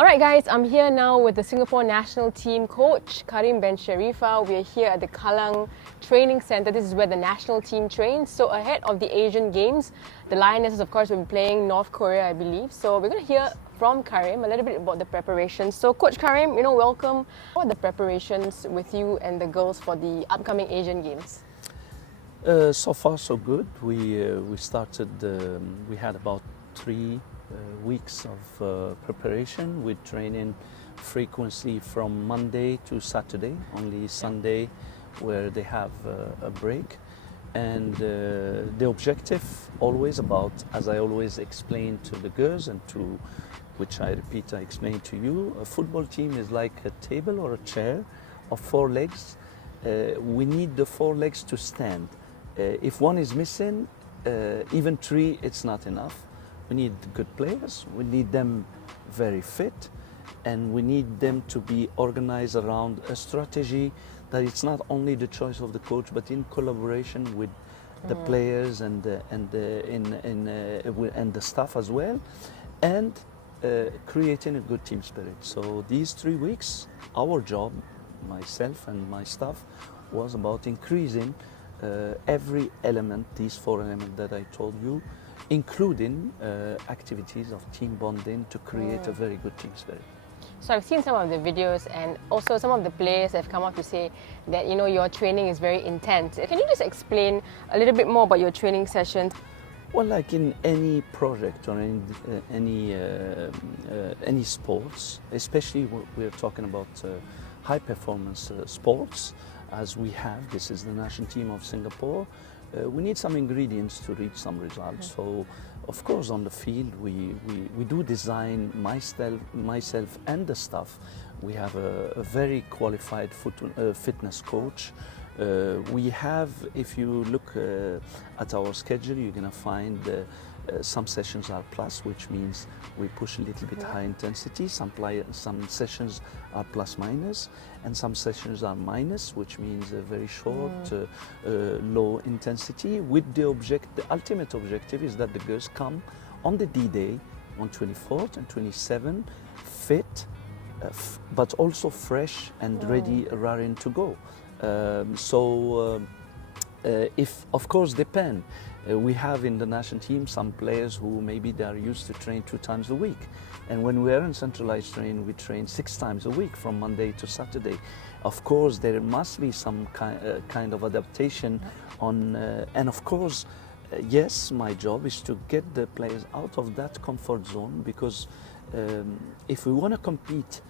Alright guys, I'm here now with the Singapore national team coach, Karim Bencherifa. We're here at the Kallang Training Centre. This is where the national team trains. So ahead of the Asian Games, the Lionesses of course will be playing North Korea, I believe. So we're going to hear from Karim a little bit about the preparations. So Coach Karim, welcome. What are the preparations with you and the girls for the upcoming Asian Games? So far so good. We started, we had about 3 weeks of preparation with training frequency from Monday to Saturday, only Sunday where they have a break. And the objective always about, as I always explain to the girls and to which I repeat, I explain to you, a football team is like a table or a chair of 4 legs. We need the 4 legs to stand. If one is missing, even 3, it's not enough. We need good players, we need them very fit, and we need them to be organized around a strategy that it's not only the choice of the coach, but in collaboration with the players and the staff as well, and creating a good team spirit. So these 3 weeks, our job, myself and my staff, was about increasing every element, these 4 elements that I told you, including activities of team bonding to create a very good team spirit. So I've seen some of the videos, and also some of the players have come up to say that your training is very intense. Can you just explain a little bit more about your training sessions? Well, like in any project or in any sports, especially we're talking about high performance sports, as we have, this is the national team of Singapore, we need some ingredients to reach some results. So, of course, on the field, we do design, myself and the staff. We have a very qualified fitness coach. We have, if you look at our schedule, you're going to find some sessions are plus, which means we push a little bit high intensity. Some sessions are plus minus, and some sessions are minus, which means a very short, low intensity. With the ultimate objective is that the girls come on the D-Day on 24th and 27th fit, but also fresh and ready, raring to go. If, of course, depend. We have in the national team some players who maybe they are used to train 2 times a week. And when we are in centralized training, we train 6 times a week from Monday to Saturday. Of course, there must be some kind of adaptation on, and of course, yes, my job is to get the players out of that comfort zone, because if we want to compete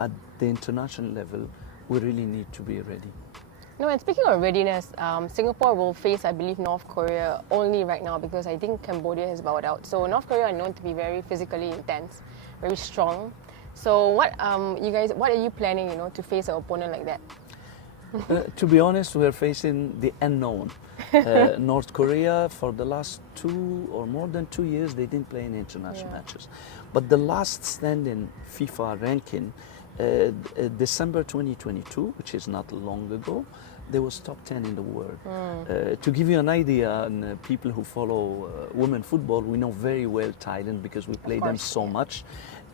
at the international level, we really need to be ready. No, and speaking of readiness, Singapore will face, I believe, North Korea only right now, because I think Cambodia has bowed out. So North Korea are known to be very physically intense, very strong. So what are you planning, to face an opponent like that? To be honest, we are facing the unknown. North Korea, for the last 2 or more than 2 years, they didn't play in international matches. But the last standing FIFA ranking, December 2022, which is not long ago, there was top 10 in the world. To give you an idea, and people who follow women football, we know very well Thailand because we play them so much,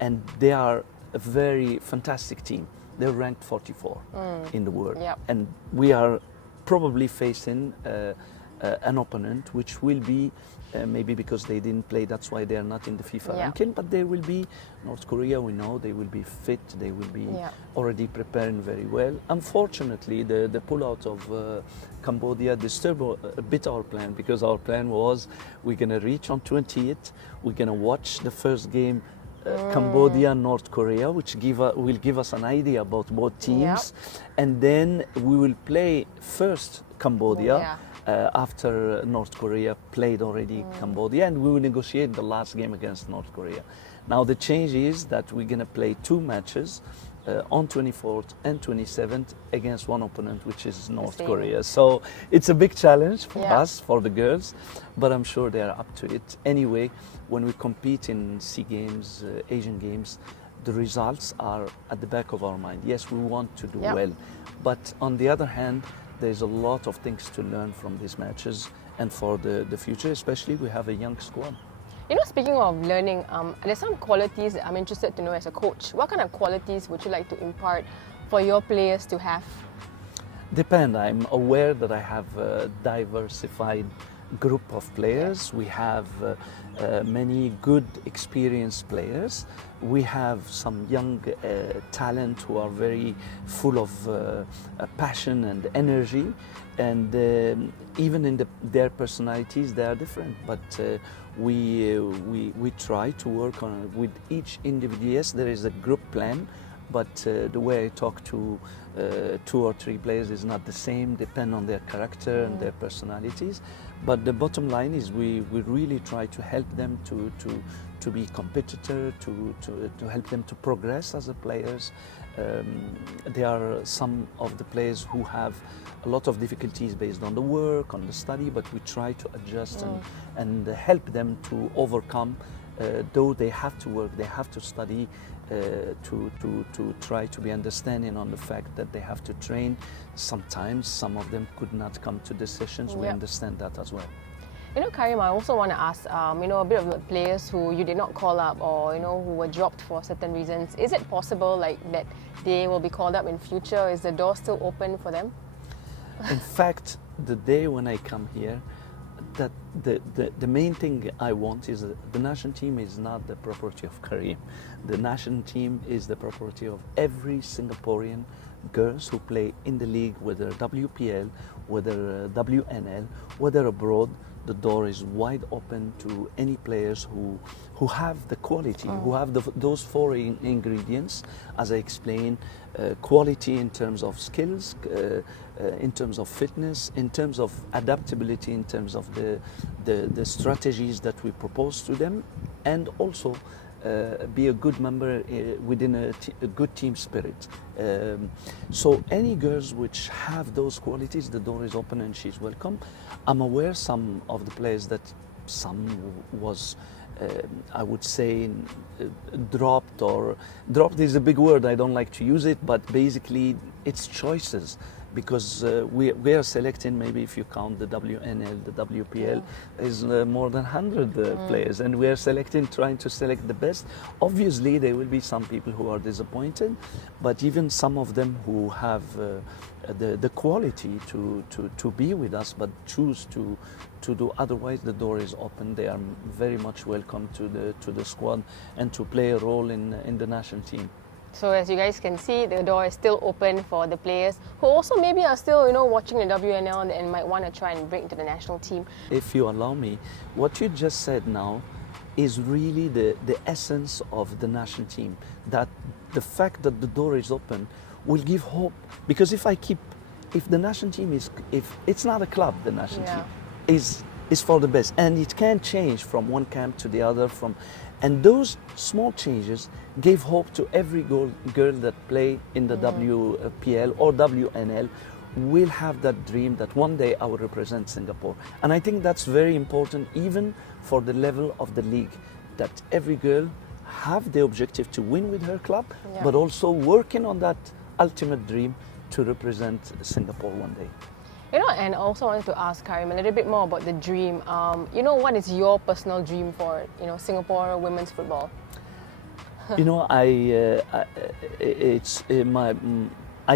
and they are a very fantastic team. They're ranked 44 in the world, and we are probably facing an opponent which will be maybe because they didn't play, that's why they are not in the FIFA ranking, but they will be, North Korea, we know they will be fit, they will be already preparing very well. Unfortunately, the pullout of Cambodia disturbed a bit our plan, because our plan was we're going to reach on 20th, we're going to watch the first game, Cambodia, North Korea, which will give us an idea about both teams, and then we will play first Cambodia, after North Korea played already Cambodia, and we will negotiate the last game against North Korea. Now the change is that we're going to play 2 matches on 24th and 27th against one opponent, which is North Korea. So it's a big challenge for us, for the girls, but I'm sure they are up to it. Anyway, when we compete in SEA Games, Asian Games, the results are at the back of our mind. Yes, we want to do well, but on the other hand, there's a lot of things to learn from these matches, and for the future especially, we have a young squad. You know, speaking of learning, there's some qualities that I'm interested to know as a coach. What kind of qualities would you like to impart for your players to have? Depend. I'm aware that I have a diversified group of players. We have many good experienced players. We have some young talent who are very full of passion and energy, and even in their personalities they are different. But we try to work on with each individual. Yes, there is a group plan, but the way I talk to 2 or 3 players is not the same, depend on their character and their personalities. But the bottom line is we really try to help them to be competitor, to help them to progress as a players. There are some of the players who have a lot of difficulties based on the work, on the study, but we try to adjust and help them to overcome. Though they have to work, they have to study, to try to be understanding on the fact that they have to train. Sometimes some of them could not come to the sessions. We understand that as well. You know, Karim, I also want to ask, you know, a bit of the players who you did not call up or, you know, who were dropped for certain reasons. Is it possible like that they will be called up in future? Is the door still open for them? In fact, the day when I come here, that the main thing I want is that the national team is not the property of Karim. The national team is the property of every Singaporean girls who play in the league, whether WPL, whether WNL, whether abroad. The door is wide open to any players who have the quality, who have those 4 ingredients, as I explained, quality in terms of skills, in terms of fitness, in terms of adaptability, in terms of the strategies that we propose to them, and also be a good member within a good team spirit. So any girls which have those qualities, the door is open and she's welcome. I'm aware some of the players that some was I would say dropped, or dropped is a big word, I don't like to use it, but basically it's choices. Because we are selecting, maybe if you count the WNL, the WPL, is more than 100 players, and we are selecting, trying to select the best. Obviously, there will be some people who are disappointed, but even some of them who have the quality to be with us, but choose to do otherwise, the door is open. They are very much welcome to the squad and to play a role in the national team. So as you guys can see, the door is still open for the players who also maybe are still, you know, watching the WNL and might want to try and break into the national team. If you allow me, what you just said now is really the essence of the national team. That the fact that the door is open will give hope. Because if the national team if it's not a club, the national team is for the best, and it can change from one camp to the other, and those small changes gave hope to every girl that play in the WPL or WNL will have that dream that one day I will represent Singapore. And I think that's very important even for the level of the league, that every girl have the objective to win with her club, but also working on that ultimate dream to represent Singapore one day. You know, and I also wanted to ask Karim a little bit more about the dream. You know, what is your personal dream for, you know, Singapore women's football? You know, I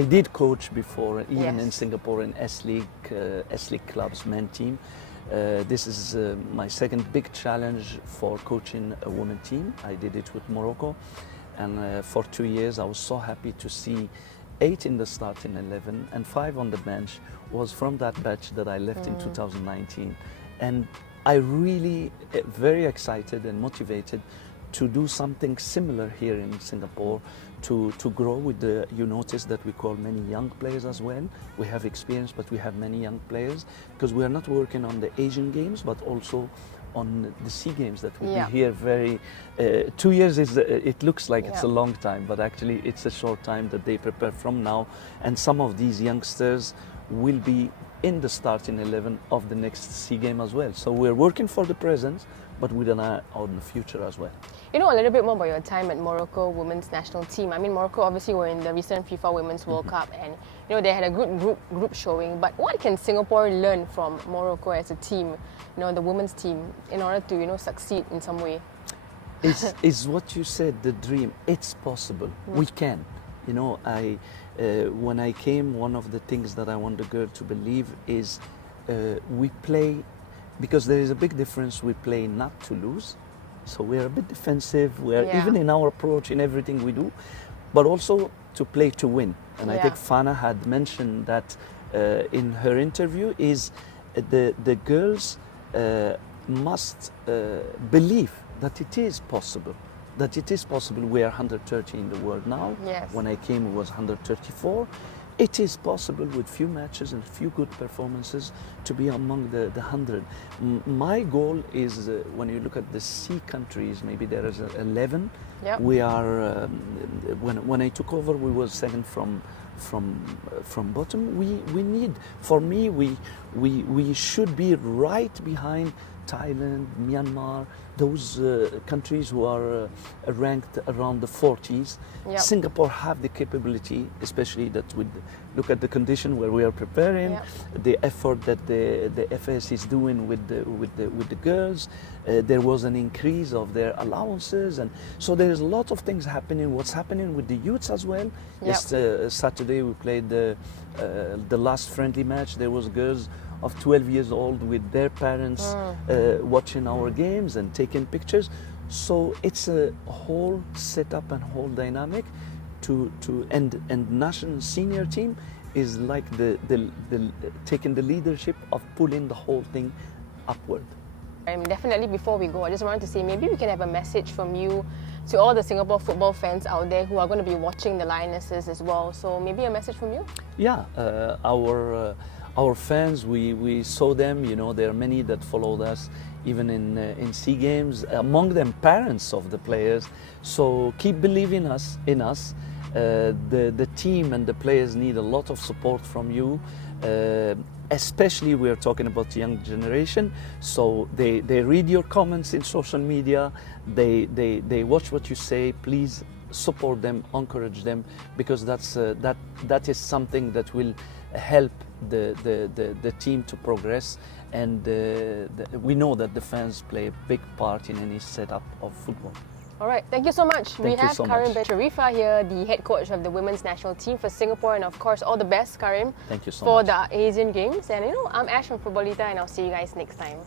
did coach before, even in Singapore in S League clubs men team. This is my second big challenge for coaching a women team. I did it with Morocco, and for 2 years I was so happy to see 8 in the starting 11 and 5 on the bench. Was from that batch that I left in 2019, and I really very excited and motivated to do something similar here in Singapore, to grow with the, you notice that we call many young players as well. We have experience, but we have many young players, because we are not working on the Asian Games, but also on the SEA Games that will be here very, 2 years is, it looks like it's a long time, but actually it's a short time that they prepare from now, and some of these youngsters will be in the starting 11 of the next SEA Game as well. So we're working for the present, but with an eye on the future as well. You know a little bit more about your time at Morocco women's national team. I mean, Morocco obviously were in the recent FIFA Women's World Cup, and you know they had a good group showing. But what can Singapore learn from Morocco as a team, you know, the women's team, in order to succeed in some way? Is what you said the dream? It's possible. We can. You know, when I came, one of the things that I want the girl to believe is we play, because there is a big difference. We play not to lose. So we're a bit defensive, even in our approach, in everything we do, but also to play to win. And I think Fana had mentioned that in her interview, is the girls must believe that it is possible. We are 130 in the world now. Yes. When I came, it was 134. It is possible with few matches and few good performances to be among the 100. My goal is when you look at the C countries, maybe there is 11. Yep. We are when I took over, we were second from bottom. We need, for me, we should be right behind Thailand, Myanmar, those countries who are ranked around the 40s. Yep. Singapore have the capability, especially that we look at the condition where we are preparing, the effort that the FS is doing with the girls. There was an increase of their allowances, and so there's a lot of things happening. What's happening with the youths as well? Yes, Saturday we played the last friendly match. There was girls of 12 years old with their parents watching our games and taking pictures. So it's a whole setup and whole dynamic and national senior team is like the taking the leadership of pulling the whole thing upward. Definitely, before we go, I just wanted to say maybe we can have a message from you to all the Singapore football fans out there who are going to be watching the Lionesses as well. So maybe a message from you? Yeah, our fans, we saw them, you know, there are many that followed us even in SEA Games, among them parents of the players. So keep believing in us. The team and the players need a lot of support from you. Especially we're talking about the young generation, so they read your comments in social media, they watch what you say. Please support them, encourage them, because that is something that will help the team to progress, and we know that the fans play a big part in any setup of football. All right, thank you so much. Thank we have so Karim much. Bencherifa here, the head coach of the women's national team for Singapore, and of course, all the best, Karim, Thank you so for much. the Asian Games. And I'm Ash from Futbolita, and I'll see you guys next time.